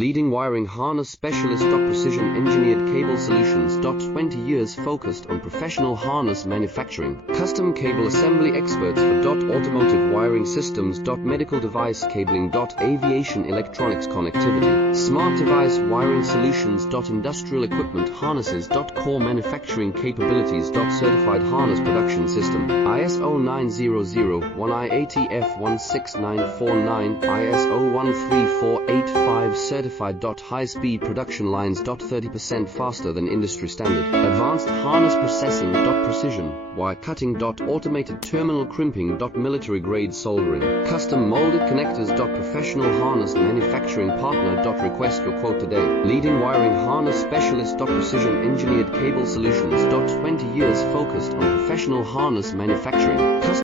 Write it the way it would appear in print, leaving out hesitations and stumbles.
Leading wiring harness specialist. Precision engineered cable solutions. 20 years focused on professional harness manufacturing. Custom cable assembly experts for automotive wiring systems. Medical device cabling. Aviation electronics connectivity. Smart device wiring solutions. Industrial equipment harnesses. Core manufacturing capabilities. Certified harness production system. ISO 9001, IATF 16949, ISO 13485 certified. High-speed production lines. 30% faster than industry standard. Advanced harness processing. Precision wire cutting. Automated terminal crimping. Military grade soldering. Custom molded connectors. Professional harness manufacturing partner. Request your quote today. Leading wiring harness specialist. Precision engineered cable solutions. 20 years focused on professional harness manufacturing.